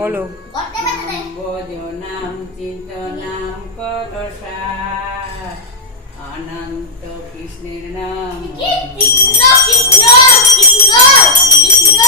বলো। ভজনাম চিন্তনাম কত সার, অনন্ত কৃষ্ণের নাম কৃষ্ণ কৃষ্ণ কৃষ্ণ কৃষ্ণ